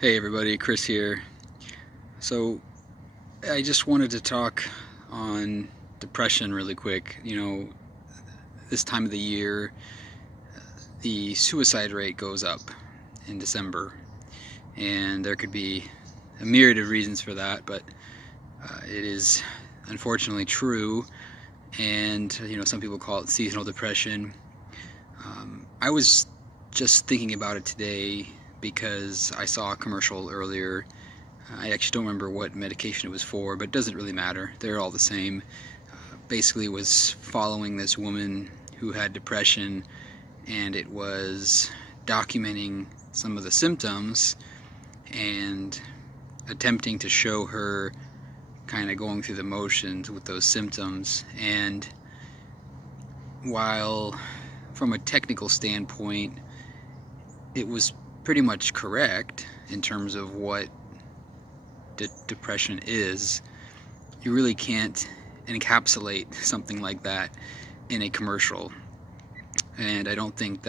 Hey everybody, Chris here. So I just wanted to talk on depression really quick. This time of the year, the suicide rate goes up in December, and there could be a myriad of reasons for that, but it is unfortunately true. And some people call it seasonal depression. I was just thinking about it today because I saw a commercial earlier. I actually don't remember what medication it was for, but it doesn't really matter. They're all the same. Basically, it was following this woman who had depression, and it was documenting some of the symptoms and attempting to show her kind of going through the motions with those symptoms. And while from a technical standpoint it was pretty much correct in terms of what depression is, you really can't encapsulate something like that in a commercial. And I think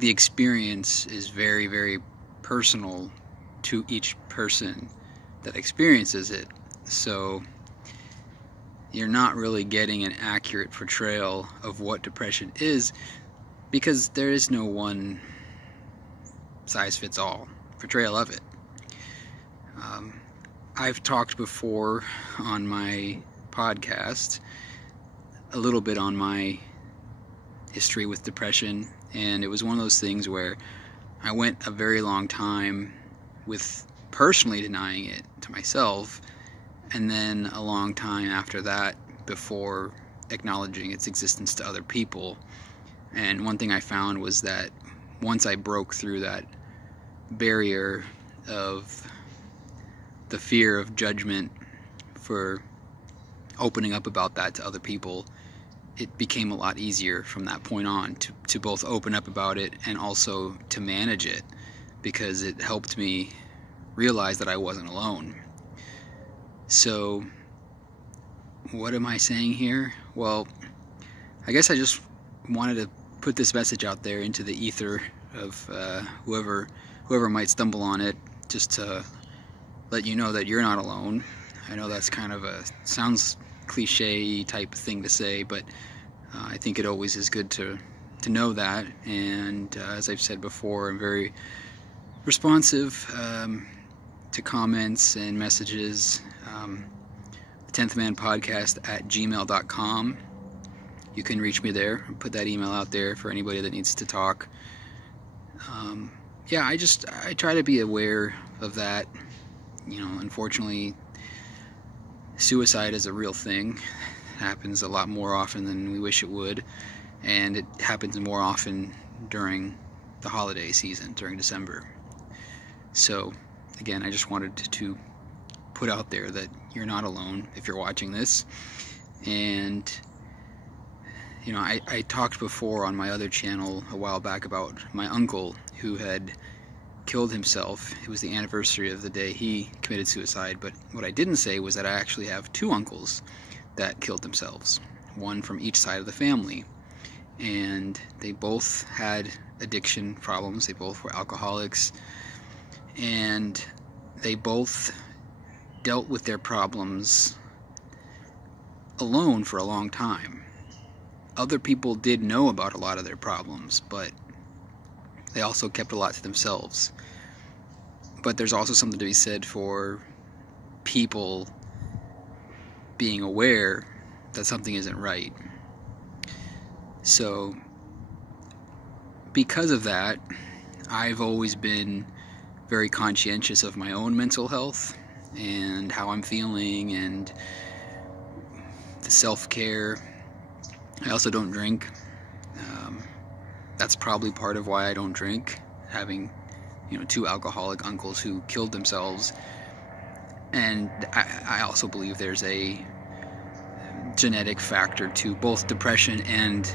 the experience is very, very personal to each person that experiences it. So you're not really getting an accurate portrayal of what depression is, because there is no one size fits all portrayal of it. I've talked before on my podcast a little bit on my history with depression, and it was one of those things where I went a very long time with personally denying it to myself, and then a long time after that before acknowledging its existence to other people. And one thing I found was that once I broke through that barrier of the fear of judgment for opening up about that to other people, it became a lot easier from that point on to both open up about it and also to manage it, because it helped me realize that I wasn't alone. So what am I saying here? Well, I guess I just wanted to put this message out there into the ether of whoever might stumble on it, just to let you know that you're not alone. I know that's kind of sounds cliche type thing to say, but I think it always is good to know that. And as I've said before, I'm very responsive to comments and messages. The 10th Man Podcast at gmail.com. You can reach me there. I'll put that email out there for anybody that needs to talk. I try to be aware of that. Unfortunately, suicide is a real thing. It happens a lot more often than we wish it would, and it happens more often during the holiday season, during December. So again, I just wanted to put out there that you're not alone if you're watching this. And I talked before on my other channel a while back about my uncle who had killed himself. It was the anniversary of the day he committed suicide, but what I didn't say was that I actually have two uncles that killed themselves, one from each side of the family, and they both had addiction problems. They both were alcoholics, and they both dealt with their problems alone for a long time. Other people did know about a lot of their problems, but they also kept a lot to themselves. But there's also something to be said for people being aware that something isn't right. So because of that, I've always been very conscientious of my own mental health and how I'm feeling and the self-care. I also don't drink. That's probably part of why I don't drink, having two alcoholic uncles who killed themselves. And I also believe there's a genetic factor to both depression and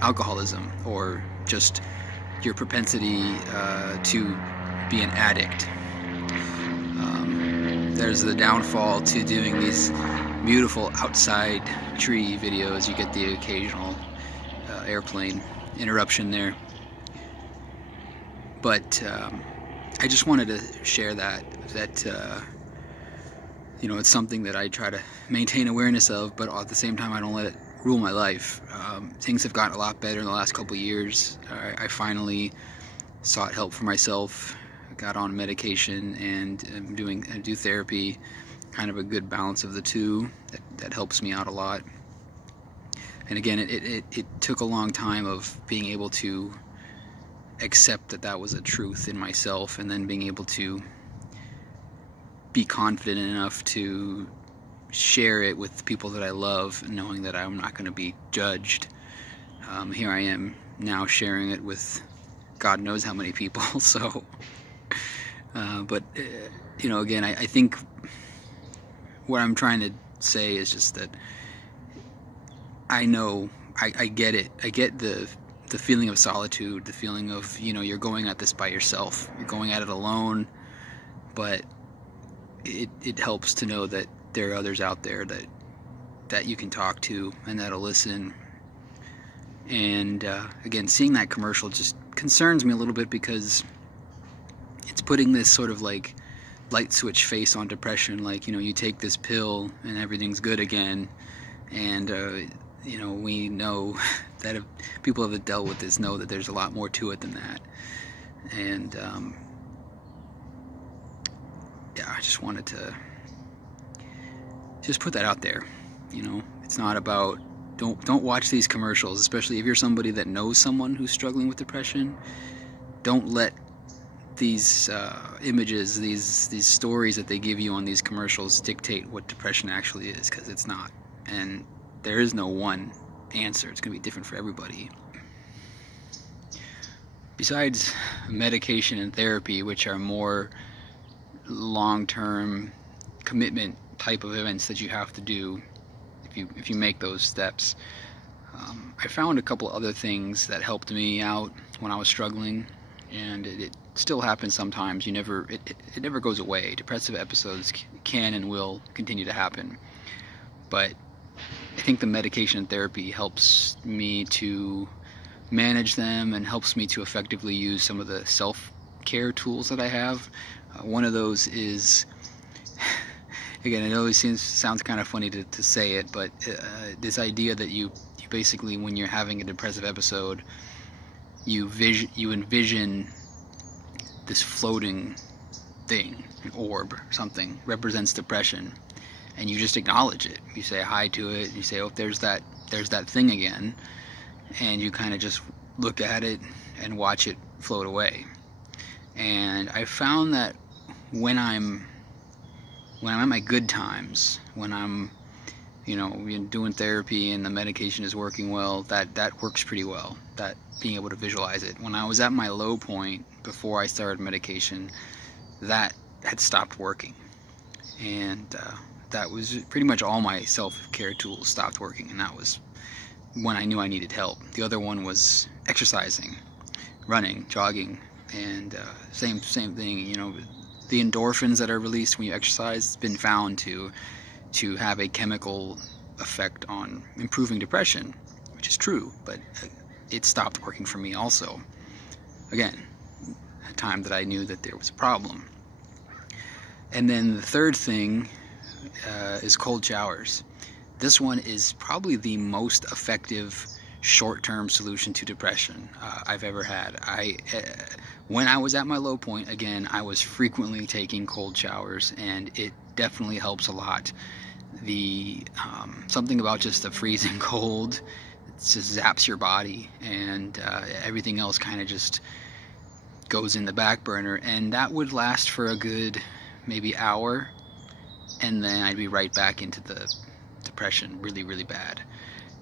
alcoholism, or just your propensity to be an addict. There's the downfall to doing these beautiful outside tree videos. You get the occasional airplane interruption there. But I just wanted to share that it's something that I try to maintain awareness of, but at the same time I don't let it rule my life. Things have gotten a lot better in the last couple of years. I finally sought help for myself, got on medication, and I do therapy, kind of a good balance of the two that helps me out a lot. And again, it took a long time of being able to accept that was a truth in myself, and then being able to be confident enough to share it with people that I love, knowing that I'm not going to be judged. Here I am now sharing it with God knows how many people. So but again, I think what I'm trying to say is just that I know I get it. I get the feeling of solitude, the feeling of you're going at this by yourself, you're going at it alone. But it helps to know that there are others out there that you can talk to and that'll listen. And again, seeing that commercial just concerns me a little bit, because it's putting this sort of like light switch face on depression, like you take this pill and everything's good again. And we know that if people have dealt with this know that there's a lot more to it than that. And I just wanted to just put that out there. It's not about, don't watch these commercials, especially if you're somebody that knows someone who's struggling with depression. Don't let these images, these stories that they give you on these commercials dictate what depression actually is, because it's not. And there is no one answer. It's going to be different for everybody. Besides medication and therapy, which are more long-term commitment type of events that you have to do if you make those steps, I found a couple other things that helped me out when I was struggling, and it still happens sometimes. It never goes away. Depressive episodes can and will continue to happen, but I think the medication and therapy helps me to manage them and helps me to effectively use some of the self-care tools that I have. One of those is, again, it always sounds kind of funny to say it, but this idea that you basically, when you're having a depressive episode, you envision this floating thing, an orb or something, represents depression, and you just acknowledge it. You say hi to it, you say, oh, there's that thing again, and you kind of just look at it and watch it float away. And I found that when I'm at my good times, when I'm doing therapy and the medication is working well, that works pretty well, that being able to visualize it. When I was at my low point before I started medication, that had stopped working, and that was pretty much all my self-care tools stopped working, and that was when I knew I needed help. The other one was exercising, running, jogging, and same thing. The endorphins that are released when you exercise, it's been found to have a chemical effect on improving depression, which is true, but it stopped working for me also. Again, a time that I knew that there was a problem. And then the third thing is cold showers. This one is probably the most effective short-term solution to depression I've ever had. When I was at my low point, again, I was frequently taking cold showers, and it definitely helps a lot. Something about just the freezing cold, it just zaps your body, and everything else kind of just goes in the back burner, and that would last for a good maybe hour, and then I'd be right back into the depression really, really bad.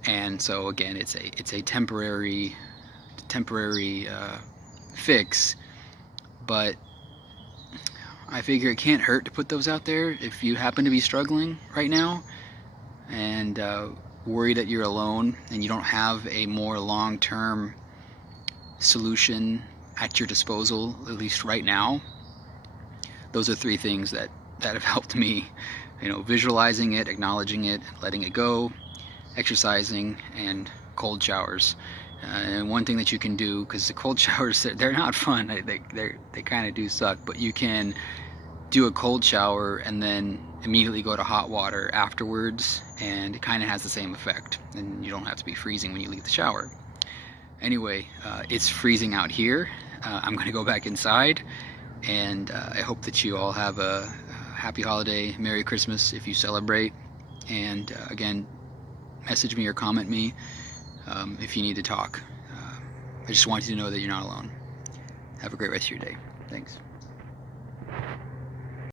And so again, it's a temporary fix, but I figure it can't hurt to put those out there if you happen to be struggling right now and worry that you're alone and you don't have a more long-term solution at your disposal, at least right now. Those are three things that have helped me, visualizing it, acknowledging it, letting it go, exercising, and cold showers. And one thing that you can do, because the cold showers, they're not fun, they kind of do suck, but you can do a cold shower and then immediately go to hot water afterwards, and it kind of has the same effect, and you don't have to be freezing when you leave the shower. Anyway, it's freezing out here. I'm going to go back inside, and I hope that you all have a happy holiday, Merry Christmas if you celebrate, and again, message me or comment me if you need to talk. I just want you to know that you're not alone. Have a great rest of your day. Thanks.